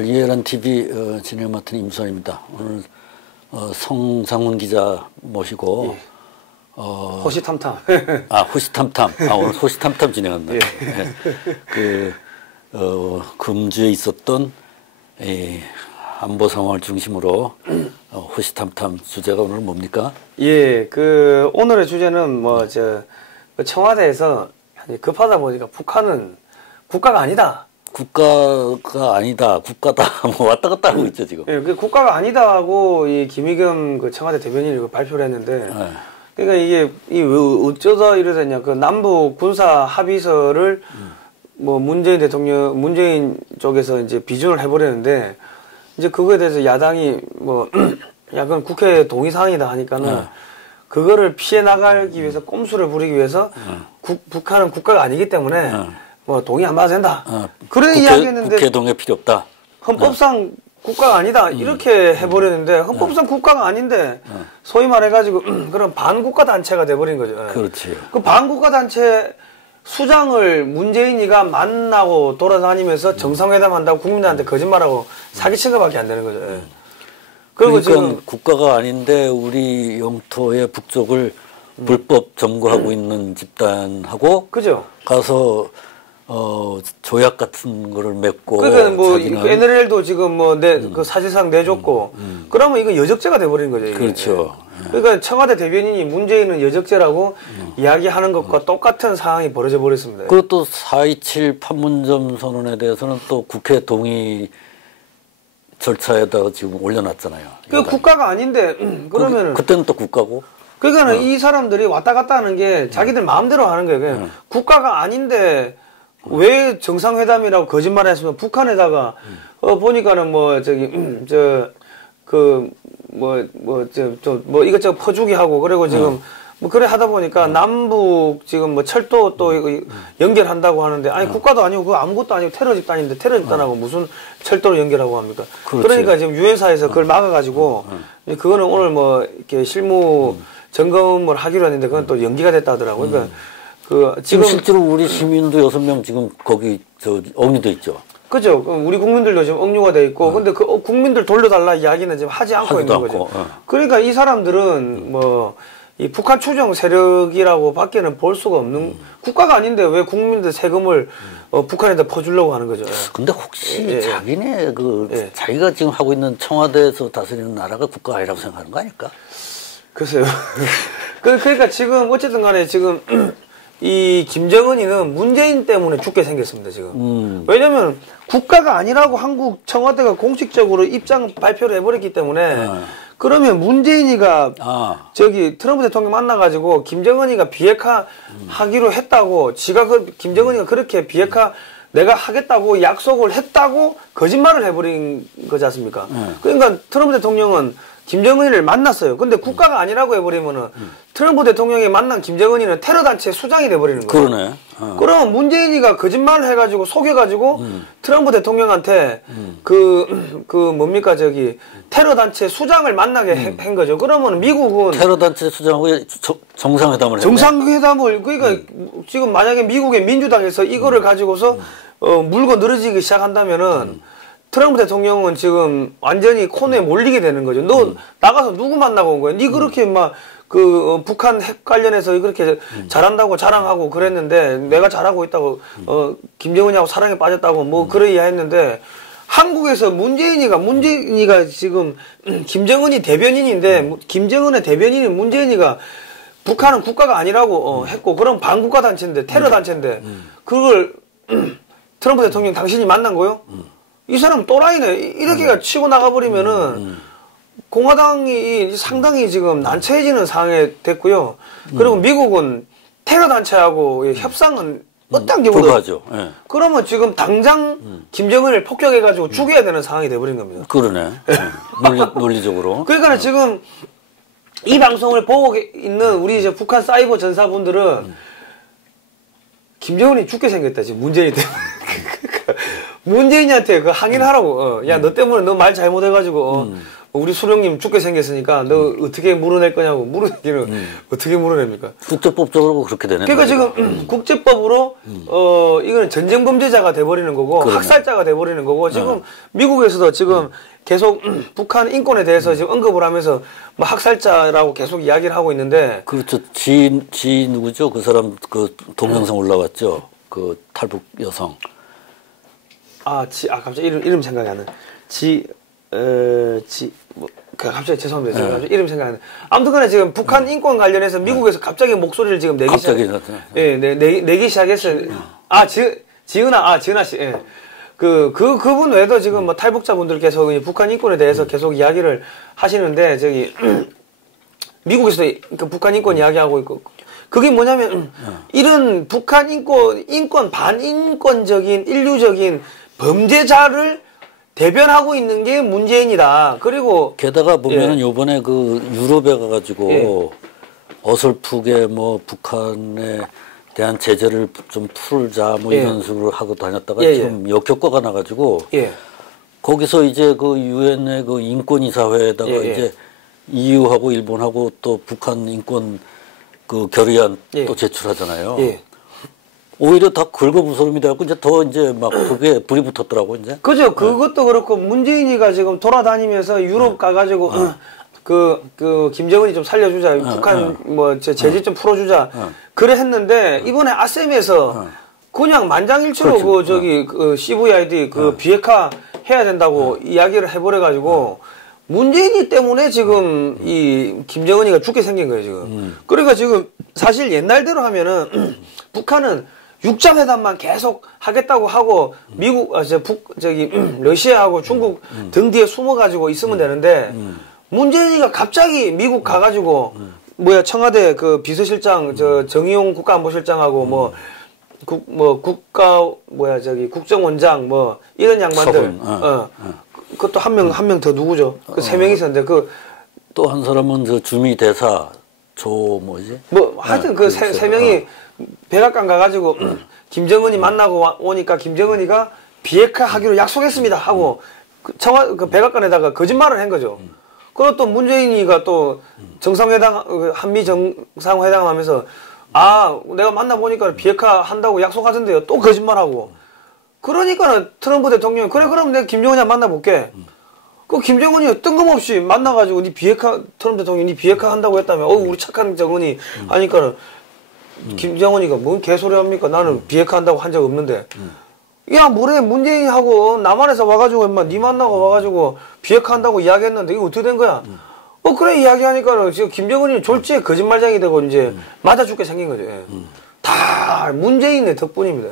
오늘 이해란 TV 진행 맡은 임수환입니다. 오늘 성상훈 기자 모시고 예. 호시탐탐. 호시탐탐. 오늘 호시탐탐 진행한다. 예. 그 금주에 있었던 안보 상황을 중심으로 호시탐탐 주제가 오늘 뭡니까? 예, 오늘의 주제는 청와대에서 급하다 보니까 북한은 국가가 아니다. 국가가 아니다, 국가다, 뭐 왔다 갔다 하고 있죠, 지금. 예, 국가가 아니다 하고, 김의겸 청와대 대변인이 발표를 했는데, 네. 그러니까 이게 어쩌다 이래 됐냐, 남북 군사 합의서를, 문재인 쪽에서 이제 비준을 해버렸는데, 이제 그거에 대해서 야당이 약간 국회 동의사항이다 하니까는, 그거를 피해 나가기 위해서, 꼼수를 부리기 위해서, 북한은 국가가 아니기 때문에, 동의 안 받아도 된다. 그래 이야기했는데. 국회 동의 필요 없다. 헌법상 국가가 아니다. 이렇게 해버렸는데, 헌법상 국가가 아닌데, 소위 말해가지고, 그런 반국가 단체가 돼버린 거죠. 그렇지. 그 반국가 단체 수장을 문재인이가 만나고 돌아다니면서 정상회담 한다고 국민들한테 거짓말하고 사기친 것밖에 안 되는 거죠. 그리고 그러니까 지금 국가가 아닌데 우리 영토의 북쪽을 불법 점거하고 있는 집단하고. 그죠. 가서 조약 같은 거를 맺고. 그러니까 NLL도 지금 그 사실상 내줬고, 그러면 이거 여적죄가 돼버리는 거죠. 이게. 그렇죠. 그러니까 청와대 대변인이 문재인은 여적죄라고 이야기하는 것과 똑같은 상황이 벌어져 버렸습니다. 그리고 또 4.27 판문점 선언에 대해서는 또 국회 동의 절차에다가 지금 올려놨잖아요. 국가가 아닌데, 그러면은. 그때는 또 국가고. 그러니까는 이 사람들이 왔다 갔다 하는 게 자기들 마음대로 하는 거예요. 그냥 국가가 아닌데, 왜 정상회담이라고 거짓말 했으면 북한에다가, 보니까는 이것저것 퍼주기 하고, 그리고 지금, 그래 하다 보니까 남북 지금 철도 또 연결한다고 하는데, 아니, 국가도 아니고, 그거 아무것도 아니고 테러 집단인데, 테러 집단하고 무슨 철도를 연결하고 합니까? 그렇지. 그러니까 지금 유엔사에서 그걸 막아가지고, 그거는 오늘 이렇게 실무 점검을 하기로 했는데, 그건 또 연기가 됐다 하더라고요. 그러니까 지금 실제로 우리 시민도 6명 지금 거기 억류돼 있죠. 그죠. 우리 국민들도 지금 억류가 돼 있고, 근데 국민들 돌려달라 이야기는 지금 하지 않고 있는 거죠. 그러니까 이 사람들은 이 북한 추종 세력이라고 밖에는 볼 수가 없는 국가가 아닌데 왜 국민들 세금을 북한에다 퍼주려고 하는 거죠. 근데 혹시 자기네 자기가 지금 하고 있는 청와대에서 다스리는 나라가 국가가 아니라고 생각하는 거 아닐까? 글쎄요. 그러니까 지금 어쨌든 간에 지금 이 김정은이는 문재인 때문에 죽게 생겼습니다, 지금. 왜냐면 국가가 아니라고 한국 청와대가 공식적으로 입장 발표를 해버렸기 때문에 그러면 문재인이가 트럼프 대통령 만나가지고 김정은이가 비핵화 하기로 했다고 김정은이가 그렇게 비핵화 내가 하겠다고 약속을 했다고 거짓말을 해버린 거지 않습니까? 그러니까 트럼프 대통령은 김정은이를 만났어요. 근데 국가가 아니라고 해버리면은 트럼프 대통령이 만난 김정은이는 테러단체 수장이 돼버리는 거예요. 그러네. 그러면 문재인이가 거짓말을 해가지고 속여가지고 트럼프 대통령한테 테러단체 수장을 만나게 한 거죠. 그러면 미국은 테러단체 수장하고 정상회담을 했네. 정상회담을 그러니까 지금 만약에 미국의 민주당에서 이거를 가지고서 물고 늘어지기 시작한다면은 트럼프 대통령은 지금 완전히 코너에 몰리게 되는 거죠. 너 나가서 누구 만나고 온 거야? 니 그렇게 북한 핵 관련해서 그렇게 잘한다고 자랑하고 그랬는데 내가 잘하고 있다고 김정은이하고 사랑에 빠졌다고 그러야 했는데 한국에서 문재인이가 지금 김정은이 대변인인데 김정은의 대변인인 문재인이가 북한은 국가가 아니라고 했고 그럼 반국가 단체인데 테러 단체인데 그걸 트럼프 대통령 당신이 만난 거요? 이 사람 또라이네. 이렇게가 치고 나가버리면은 공화당이 상당히 지금 난처해지는 상황에 됐고요. 그리고 미국은 테러 단체하고 협상은 어떤 경우도 불가하죠. 그러면 지금 당장 김정은을 폭격해가지고 죽여야 되는 상황이 돼버린 겁니다. 그러네. 논리적으로. 그러니까 지금 이 방송을 보고 있는 우리 이제 북한 사이버 전사분들은 김정은이 죽게 생겼다 지금 문재인 때문에. 문재인한테 항의를 하라고. 야, 너 때문에 너 말 잘못해가지고, 우리 수령님 죽게 생겼으니까 너 어떻게 물어낼 거냐고 물어내기는 어떻게 물어냅니까? 국제법적으로 그렇게 되네. 그러니까 지금 국제법으로 이거는 전쟁 범죄자가 돼버리는 거고 그러네. 학살자가 돼버리는 거고 지금 미국에서도 지금 계속 북한 인권에 대해서 지금 언급을 하면서 뭐 학살자라고 계속 이야기를 하고 있는데 그렇죠. 지 누구죠? 그 사람 그 동영상 올라왔죠. 그 탈북 여성. 갑자기 이름 생각이 안 나. 갑자기 죄송합니다. 제가 갑자기 이름 생각이 안 나. 아무튼간에 지금 북한 인권 관련해서 미국에서 갑자기 목소리를 지금 내기 내기 시작했어요. 지은아 씨. 예. 그분 외에도 지금 뭐 탈북자분들께서 북한 인권에 대해서 계속 이야기를 하시는데, 미국에서도 그 북한 인권 이야기하고 있고, 그게 뭐냐면, 이런 북한 반인권적인, 인류적인 범죄자를 대변하고 있는 게 문재인이다. 그리고. 게다가 보면은 요번에 그 유럽에 가가지고 어설프게 뭐 북한에 대한 제재를 좀 풀자 뭐 이런 식으로 하고 다녔다가 지금 역효과가 나가지고 거기서 이제 그 유엔의 그 인권이사회에다가 이제 EU하고 일본하고 또 북한 인권 그 결의안 또 제출하잖아요. 오히려 다 긁어부스럼이 돼갖고 이제 더 이제 막 그게 불이 붙었더라고 이제. 그죠. 그것도 그렇고 문재인이가 지금 돌아다니면서 유럽 가가지고 김정은이 좀 살려주자. 북한 제재 좀 풀어주자. 그래 했는데 이번에 아셈에서 그냥 만장일치로 CVID 비핵화 해야 된다고 이야기를 해버려가지고 문재인이 때문에 지금 이 김정은이가 죽게 생긴 거예요 지금. 그러니까 지금 사실 옛날대로 하면은 북한은 육자회담만 계속 하겠다고 하고 미국 러시아하고 중국 등 뒤에 숨어가지고 있으면 되는데 문재인이가 갑자기 미국 가가지고 청와대 그 비서실장 정의용 국가안보실장하고 국정원장 이런 양반들 그것도 한 명 더 누구죠? 그 세 명이 있었는데 또 한 사람은 저 주미 대사 하여튼 그 세 명이 백악관 가가지고 김정은이 만나고 오니까 김정은이가 비핵화 하기로 약속했습니다 하고 그 백악관에다가 거짓말을 한 거죠. 그리고 또 문재인이가 또 한미 정상회담 하면서 내가 만나보니까 비핵화 한다고 약속하던데요. 또 거짓말하고. 그러니까 트럼프 대통령이 그럼 내가 김정은이랑 만나볼게. 그 김정은이 뜬금없이 만나가지고 트럼프 대통령이 니 비핵화 한다고 했다며. 우리 착한 정은이 하니까는 김정은이가 뭔 개소리 합니까? 나는 비핵화 한다고 한 적 없는데. 야, 뭐래, 문재인하고 남한에서 와가지고, 니 만나고 와가지고 비핵화 한다고 이야기했는데, 이거 어떻게 된 거야? 그래, 이야기하니까는 지금 김정은이 졸지에 거짓말쟁이 되고, 이제, 맞아 죽게 생긴 거죠. 다 문재인의 덕분입니다.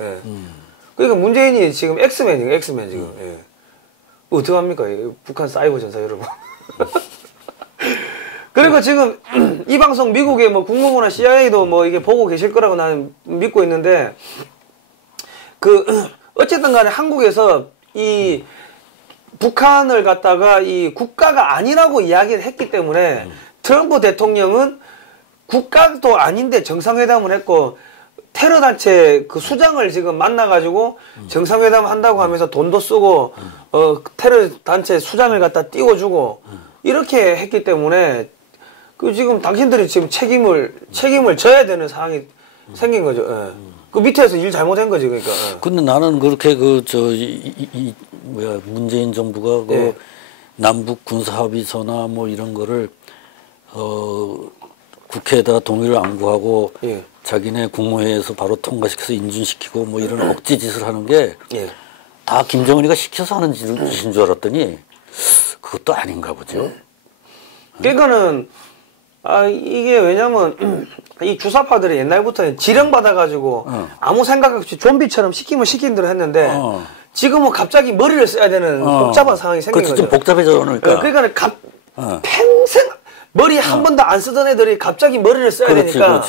그러니까 문재인이 지금 엑스맨이에요, 엑스맨 지금. 어떡합니까? 북한 사이버 전사 여러분. 그리고 지금 이 방송 미국의 국무부나 CIA도 이게 보고 계실 거라고 나는 믿고 있는데, 어쨌든 간에 한국에서 이 북한을 갖다가 이 국가가 아니라고 이야기를 했기 때문에 트럼프 대통령은 국가도 아닌데 정상회담을 했고 테러단체 그 수장을 지금 만나가지고 정상회담 한다고 하면서 돈도 쓰고 테러단체 수장을 갖다 띄워주고 이렇게 했기 때문에 지금 당신들이 지금 책임을 져야 되는 상황이 생긴 거죠. 그 밑에서 일 잘못한 거지, 그러니까. 근데 나는 그렇게 문재인 정부가 남북 군사합의서나 이런 거를, 국회에다가 동의를 안 구하고, 자기네 국무회의에서 바로 통과시켜서 인준시키고 이런 억지 짓을 하는 게, 다 김정은이가 시켜서 하는 짓인 줄 알았더니, 그것도 아닌가 보죠. 그러니까는, 이게 왜냐면, 이 주사파들이 옛날부터 지령받아가지고, 아무 생각 없이 좀비처럼 시키면 시킨 대로 했는데, 지금은 갑자기 머리를 써야 되는 복잡한 상황이 생긴 거죠. 좀 복잡해져, 그러니까. 그러니까, 평생, 머리 한 번도 안 쓰던 애들이 갑자기 머리를 써야 되니까,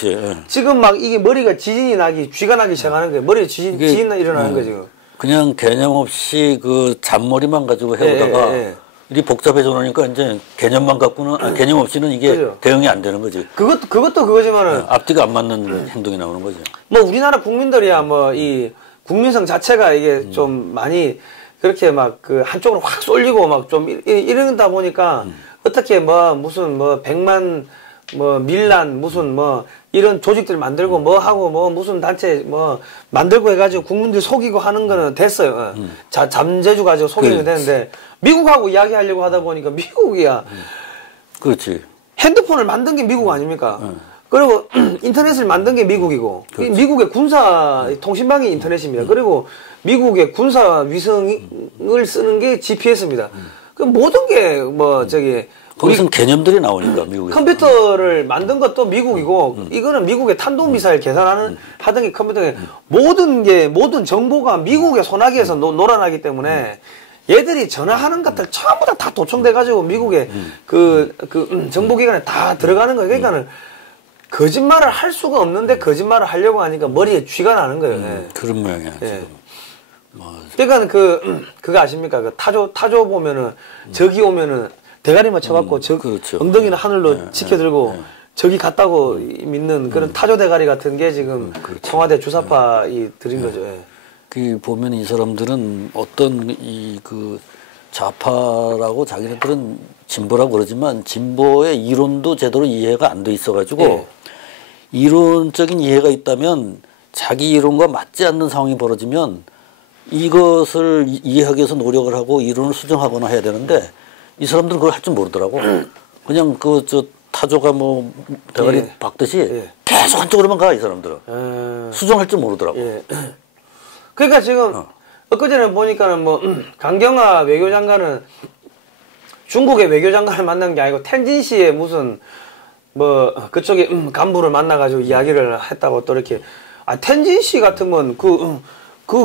지금 이게 머리가 쥐가 나기 시작하는 거예요. 머리에 지진 일어나는 거예요, 지금. 그냥 개념 없이 잔머리만 가지고 해오다가, 일이 복잡해져 놓으니까 이제 개념만 갖고는 개념 없이는 이게 그죠. 대응이 안 되는 거지. 그것도 그거지만은 앞뒤가 안 맞는 행동이 나오는 거죠. 우리나라 국민들이야 이 국민성 자체가 이게 좀 많이 그렇게 막 그 한쪽으로 확 쏠리고 막 좀 이러다 보니까 어떻게 뭐 무슨 뭐 100만 뭐 밀란 무슨 뭐 이런 조직들 만들고 뭐 하고 뭐 무슨 단체 뭐 만들고 해가지고 국민들 속이고 하는 거는 됐어요. 잠재주 가지고 속이면 되는데 미국하고 이야기하려고 하다 보니까 미국이야. 그렇지. 핸드폰을 만든 게 미국 아닙니까? 그리고 인터넷을 만든 게 미국이고 그렇지. 미국의 군사 통신망이 인터넷입니다. 그리고 미국의 군사 위성을 쓰는 게 GPS입니다. 그 모든 게 뭐 저기 거기서 개념들이 나오니까 미국에 컴퓨터를 만든 것도 미국이고 이거는 미국의 탄도미사일 계산하는 하던 게 컴퓨터에 모든 정보가 미국의 소나기에서 놀아나기 때문에 얘들이 전화하는 것들 전부 다 도청돼 가지고 미국의 정보기관에 다 들어가는 거예요. 그러니까는 거짓말을 할 수가 없는데 거짓말을 하려고 하니까 머리에 쥐가 나는 거예요. 그런 모양이야. 예. 그러니까 그거 아십니까? 그 타조 보면은 저기 오면은 대가리만 쳐갖고 그렇죠. 엉덩이는 하늘로 치켜들고 저기 갔다고 믿는 그런 타조 대가리 같은 게 지금 그렇죠. 청와대 주사파이 들인 거죠. 예. 그 보면 이 사람들은 어떤 그 좌파라고 자기네들은 진보라고 그러지만 진보의 이론도 제대로 이해가 안 돼 있어가지고 예. 이론적인 이해가 있다면 자기 이론과 맞지 않는 상황이 벌어지면 이것을 이해하기 위해서 노력을 하고 이론을 수정하거나 해야 되는데 이 사람들은 그걸 할 줄 모르더라고. 그냥 타조가 뭐 대가리 예. 박듯이 계속 한쪽으로만 가, 이 사람들은. 수정할 줄 모르더라고. 예. 그러니까 지금 엊그제는 보니까는 뭐 강경화 외교장관은 중국의 외교장관을 만난 게 아니고 텐진시에 무슨 뭐 그쪽에 간부를 만나가지고 이야기를 했다고 또 이렇게 텐진시 같은 건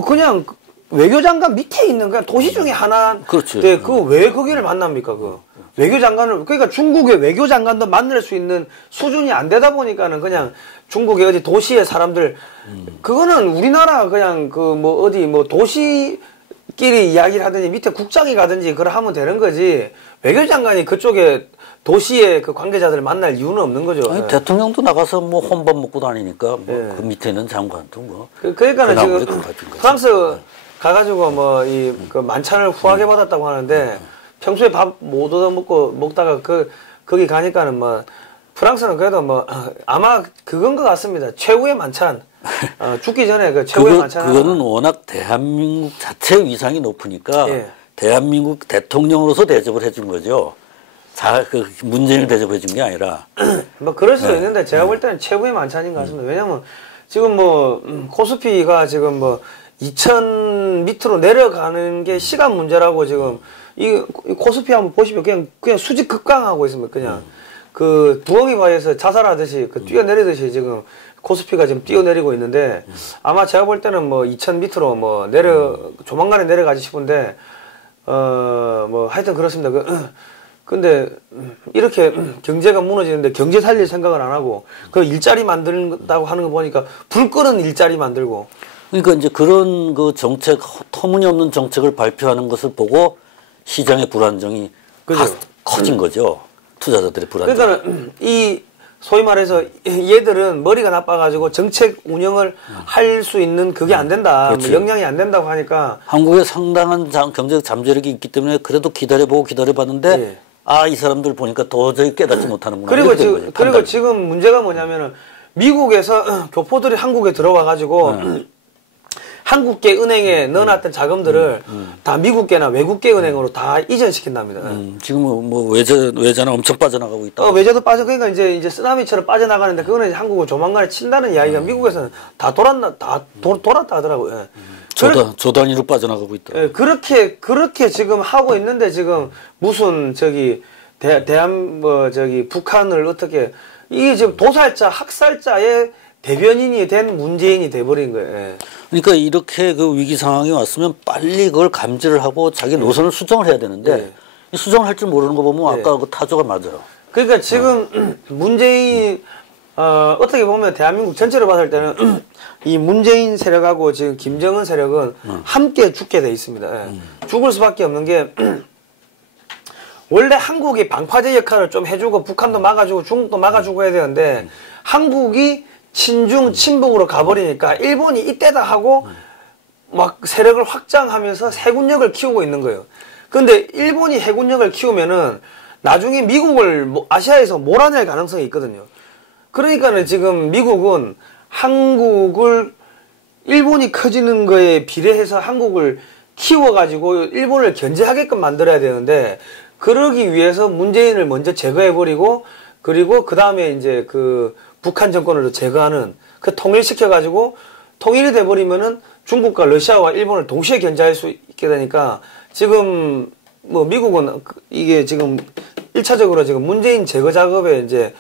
그냥 외교장관 밑에 있는 그냥 도시 중에 하나. 그렇지. 네, 왜 거기를 만납니까? 외교장관을 그러니까 중국의 외교장관도 만날 수 있는 수준이 안 되다 보니까는 그냥 중국의 어디 도시의 사람들 그거는 우리나라 그냥 도시끼리 이야기를 하든지 밑에 국장이 가든지 그걸 하면 되는 거지. 외교장관이 그쪽에 도시의 그 관계자들을 만날 이유는 없는 거죠. 아니, 대통령도 나가서 뭐 혼밥 먹고 다니니까 그 밑에 있는 장관도 뭐. 그러니까는 지금 프랑스 가가지고 그 만찬을 후하게 받았다고 하는데 평소에 밥 못 얻어 먹다가 거기 가니까는 프랑스는 그래도 아마 그건 것 같습니다. 최후의 만찬. 죽기 전에 그 최후의 만찬. 그거는 워낙 대한민국 자체 위상이 높으니까 대한민국 대통령으로서 대접을 해준 거죠. 문재인을 대접해 준 게 아니라. 그럴 수도 있는데 제가 볼 때는 최후의 만찬인 것 같습니다. 왜냐면 지금 코스피가 지금 2000 밑으로 내려가는 게 시간 문제라고 지금 이 코스피 한번 보시면 그냥 수직 급강하고 있습니다. 그냥 그 부엉이 바위에서 자살하듯이 뛰어내리듯이 지금 코스피가 지금 뛰어내리고 있는데 아마 제가 볼 때는 2000 밑으로 조만간에 내려가지 싶은데 하여튼 그렇습니다. 근데 이렇게 경제가 무너지는데 경제 살릴 생각을 안 하고 그 일자리 만든다고 하는 거 보니까 불 끄는 일자리 만들고. 그러니까 이제 그런 그 정책, 터무니없는 정책을 발표하는 것을 보고 시장의 불안정이 커진 거죠. 투자자들의 불안정. 그러니까 소위 말해서 얘들은 머리가 나빠가지고 정책 운영을 할 수 있는 그게 안 된다. 역량이 안 된다고 하니까. 한국에 상당한 경제적 잠재력이 있기 때문에 그래도 기다려봤는데 이 사람들 보니까 도저히 깨닫지 못하는구나. 그리고 지금 문제가 뭐냐면은 미국에서 교포들이 한국에 들어와가지고 한국계 은행에 넣어놨던 자금들을 다 미국계나 외국계 은행으로 다 이전시킨답니다. 지금 외자는 엄청 빠져나가고 있다. 외자도 그러니까 이제 쓰나미처럼 빠져나가는데 그거는 이제 한국을 조만간에 친다는 이야기가 미국에서는 다 돌았다 하더라고요. 조 단위로 빠져나가고 있다. 예, 그렇게 지금 하고 있는데 지금 무슨 북한을 어떻게 이게 지금 도살자, 학살자의 대변인이 된 문재인이 돼버린 거예요. 예. 그러니까 이렇게 그 위기 상황이 왔으면 빨리 그걸 감지를 하고 자기 노선을 수정을 해야 되는데 이 수정을 할 줄 모르는 거 보면 아까 그 타조가 맞아요. 그러니까 지금 문재인 어떻게 보면 대한민국 전체로 봤을 때는 이 문재인 세력하고 지금 김정은 세력은 함께 죽게 돼 있습니다. 예. 죽을 수밖에 없는 게 원래 한국이 방파제 역할을 좀 해주고 북한도 막아주고 중국도 막아주고 해야 되는데 한국이 친중 친북으로 가버리니까 일본이 이때다 하고 막 세력을 확장하면서 해군력을 키우고 있는 거예요. 근데 일본이 해군력을 키우면은 나중에 미국을 아시아에서 몰아낼 가능성이 있거든요. 그러니까는 지금 미국은 한국을 일본이 커지는 거에 비례해서 한국을 키워가지고 일본을 견제하게끔 만들어야 되는데 그러기 위해서 문재인을 먼저 제거해버리고 그리고 그 다음에 이제 그 북한 정권을 제거하는 그 통일시켜가지고 통일이 돼버리면은 중국과 러시아와 일본을 동시에 견제할 수 있게 되니까 지금 뭐 미국은 이게 지금 1차적으로 지금 문재인 제거 작업에 이제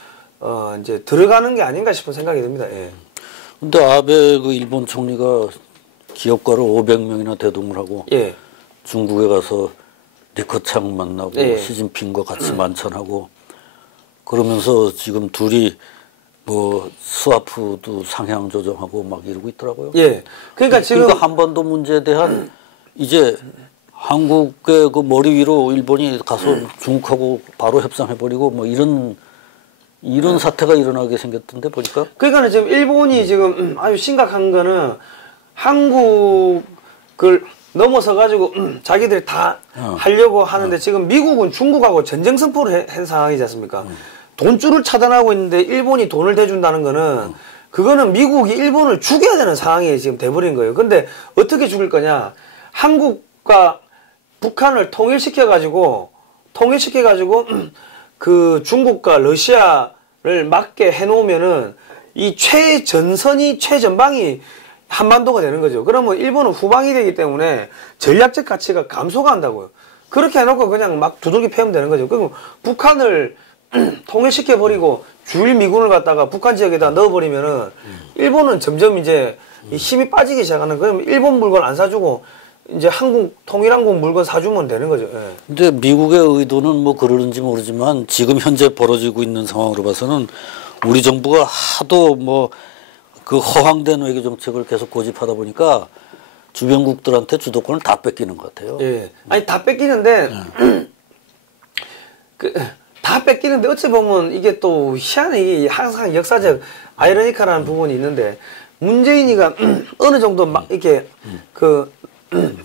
들어가는 게 아닌가 싶은 생각이 듭니다. 예. 근데 아베 그 일본 총리가 기업가를 500명이나 대동을 하고 예. 중국에 가서 리커창 만나고 예. 시진핑과 같이 만찬하고 그러면서 지금 둘이 뭐 스와프도 상향 조정하고 막 이러고 있더라고요. 예. 그러니까 지금 한반도 문제에 대한 이제 한국의 그 머리 위로 일본이 가서 중국하고 바로 협상해버리고 뭐 이런 사태가 일어나게 생겼던데 보니까. 그러니까 지금 일본이 지금 아주 심각한 거는 한국을 넘어서 가지고 자기들이 다 하려고 하는데 지금 미국은 중국하고 전쟁 선포를 한 상황이지 않습니까? 돈줄을 차단하고 있는데 일본이 돈을 대준다는 거는 그거는 미국이 일본을 죽여야 되는 상황이 지금 돼버린 거예요. 근데 어떻게 죽일 거냐? 한국과 북한을 통일시켜가지고 그 중국과 러시아를 막게 해놓으면은 이 최전방이 한반도가 되는 거죠. 그러면 일본은 후방이 되기 때문에 전략적 가치가 감소가 한다고요. 그렇게 해놓고 그냥 막 두들기 패면 되는 거죠. 그럼 북한을 통일시켜버리고 주일 미군을 갖다가 북한 지역에다 넣어버리면은 일본은 점점 이제 힘이 빠지기 시작하는 거예요. 일본 물건 안 사주고 이제 통일한국 물건 사주면 되는 거죠. 예. 근데 미국의 의도는 뭐 그러는지 모르지만 지금 현재 벌어지고 있는 상황으로 봐서는 우리 정부가 하도 뭐 그 허황된 외교 정책을 계속 고집하다 보니까 주변국들한테 주도권을 다 뺏기는 것 같아요. 예. 아니 다 뺏기는데 다 뺏기는데 어찌 보면 이게 또 희한해. 이게 항상 역사적 아이러니카라는 부분이 있는데 문재인이가 어느 정도 막 이렇게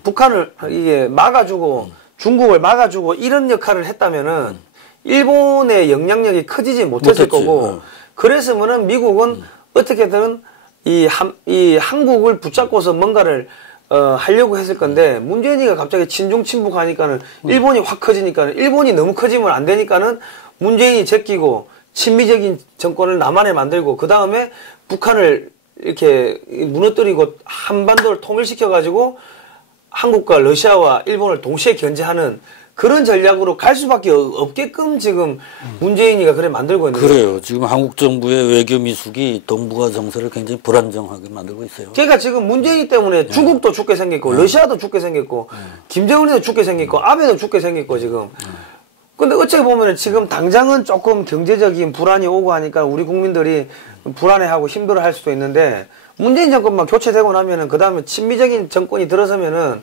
북한을 이게 막아주고 중국을 막아주고 이런 역할을 했다면은 일본의 영향력이 커지지 못했을 거고 그랬으면은 미국은 어떻게든 이 한국을 붙잡고서 뭔가를 하려고 했을 건데 문재인이가 갑자기 친중 친북하니까는 일본이 확 커지니까는 일본이 너무 커지면 안 되니까는 문재인이 제끼고 친미적인 정권을 남한에 만들고 그 다음에 북한을 이렇게 무너뜨리고 한반도를 통일시켜 가지고 한국과 러시아와 일본을 동시에 견제하는 그런 전략으로 갈 수밖에 없게끔 지금 문재인이가 그래 만들고 있는 거예요. 그래요. 지금 한국 정부의 외교 미숙이 동북아 정세를 굉장히 불안정하게 만들고 있어요. 그러니까 지금 문재인 때문에 중국도 죽게 생겼고 러시아도 죽게 생겼고 김정은이도 죽게 생겼고 아베도 죽게 생겼고 지금. 근데 어찌 보면은 지금 당장은 조금 경제적인 불안이 오고 하니까 우리 국민들이 불안해하고 힘들어할 수도 있는데 문재인 정권만 교체되고 나면은 그 다음에 친미적인 정권이 들어서면은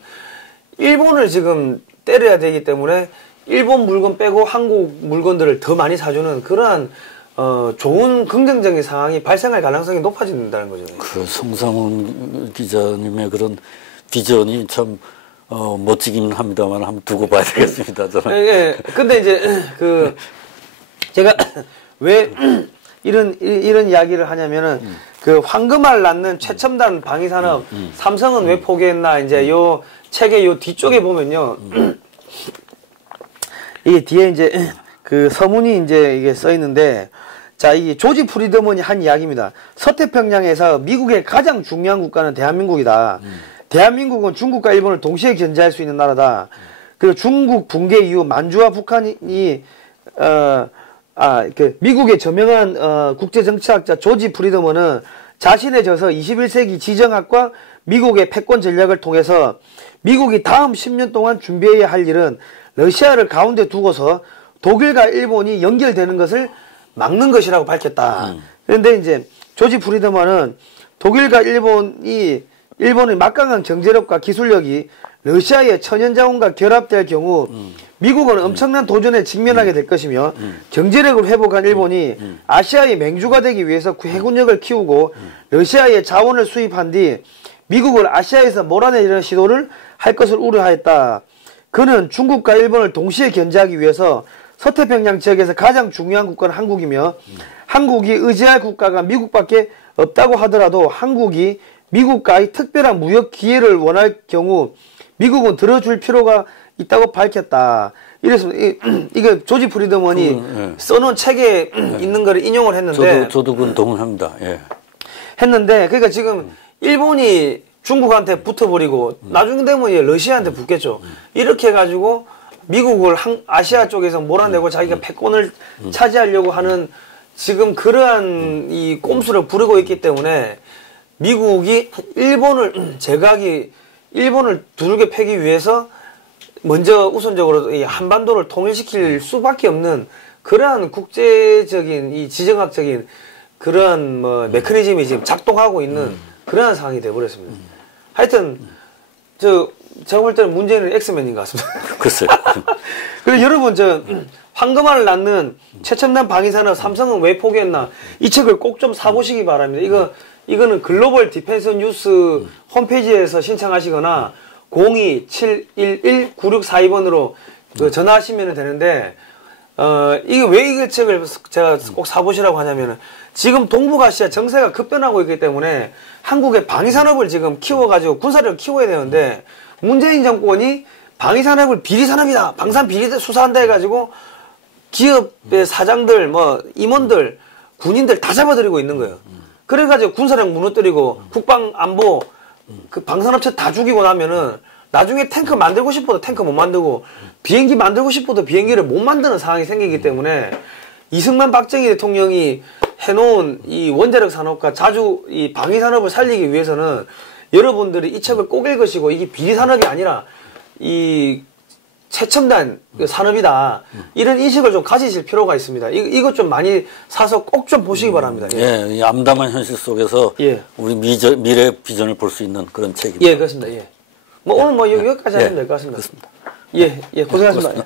일본을 지금 때려야 되기 때문에 일본 물건 빼고 한국 물건들을 더 많이 사주는 그러한 좋은 긍정적인 상황이 발생할 가능성이 높아진다는 거죠. 그 송상훈 기자님의 그런 비전이 참 멋지긴 합니다만 한번 두고 봐야 되겠습니다. 저는. 예. 근데 이제 제가 왜 이런 이야기를 하냐면은 그 황금알 낳는 최첨단 방위산업 삼성은 왜 포기했나 이제 요 책의 요 뒤쪽에 보면요. 이게 뒤에 이제 그 서문이 이제 이게 써 있는데 자, 이 조지 프리드먼이 한 이야기입니다. 서태평양에서 미국의 가장 중요한 국가는 대한민국이다. 대한민국은 중국과 일본을 동시에 견제할 수 있는 나라다. 그리고 중국 붕괴 이후 만주와 북한이 미국의 저명한 국제정치학자 조지 프리드먼은 자신의 저서 21세기 지정학과 미국의 패권 전략을 통해서 미국이 다음 10년 동안 준비해야 할 일은 러시아를 가운데 두고서 독일과 일본이 연결되는 것을 막는 것이라고 밝혔다. 그런데 이제 조지 프리드먼은 독일과 일본의 막강한 경제력과 기술력이 러시아의 천연자원과 결합될 경우 미국은 엄청난 도전에 직면하게 될 것이며 경제력을 회복한 일본이 아시아의 맹주가 되기 위해서 해군력을 키우고 러시아의 자원을 수입한 뒤 미국을 아시아에서 몰아내려는 시도를 할 것을 우려하였다. 그는 중국과 일본을 동시에 견제하기 위해서 서태평양 지역에서 가장 중요한 국가는 한국이며 한국이 의지할 국가가 미국밖에 없다고 하더라도 한국이 미국과의 특별한 무역 기회를 원할 경우 미국은 들어줄 필요가 있다고 밝혔다. 이래서 이게 조지 프리드먼이 써놓은 책에 있는 거를 인용을 했는데 저도 그건 동의합니다. 예. 했는데 그러니까 지금 일본이 중국한테 붙어버리고 나중에 되면 이제 러시아한테 붙겠죠. 이렇게 해가지고 미국을 아시아 쪽에서 몰아내고 자기가 패권을 차지하려고 하는 지금 그러한 이 꼼수를 부리고 있기 때문에 미국이 일본을 제각이 일본을 두들겨 패기 위해서 먼저 우선적으로 이 한반도를 통일시킬 수밖에 없는 그러한 국제적인 이 지정학적인 그러한 뭐 메커니즘이 지금 작동하고 있는 그러한 상황이 되어버렸습니다. 하여튼 제가 볼 때는 문제는 엑스맨인 것 같습니다. 글쎄요. 그리고 여러분 황금알을 낳는 최첨단 방위산업 삼성은 왜 포기했나 이 책을 꼭 좀 사보시기 바랍니다. 이거는 글로벌 디펜스 뉴스 홈페이지에서 신청하시거나 02-711-9642번으로 전화하시면 되는데 이게 왜 이 책을 제가 꼭 사보시라고 하냐면은 지금 동북아시아 정세가 급변하고 있기 때문에 한국의 방위산업을 지금 키워가지고 군사력을 키워야 되는데 문재인 정권이 방위산업을 비리산업이다. 방산 비리 수사한다 해가지고 기업의 사장들, 뭐 임원들, 군인들 다 잡아들이고 있는 거예요. 그래가지고 군사력 무너뜨리고 국방 안보 그 방산업체 다 죽이고 나면은 나중에 탱크 만들고 싶어도 탱크 못 만들고 비행기 만들고 싶어도 비행기를 못 만드는 상황이 생기기 때문에 이승만 박정희 대통령이 해놓은 이 원자력 산업과 자주 이 방위 산업을 살리기 위해서는 여러분들이 이 책을 꼭 읽으시고 이게 비리 산업이 아니라 이 최첨단 산업이다. 이런 인식을 좀 가지실 필요가 있습니다. 이것 좀 많이 사서 꼭 좀 보시기 바랍니다. 예, 이 암담한 현실 속에서 우리 미래 비전을 볼 수 있는 그런 책입니다. 예, 그렇습니다. 예. 뭐 오늘 뭐 여기까지 하면 될 것 같습니다. 그렇습니다. 예, 고생하셨습니다.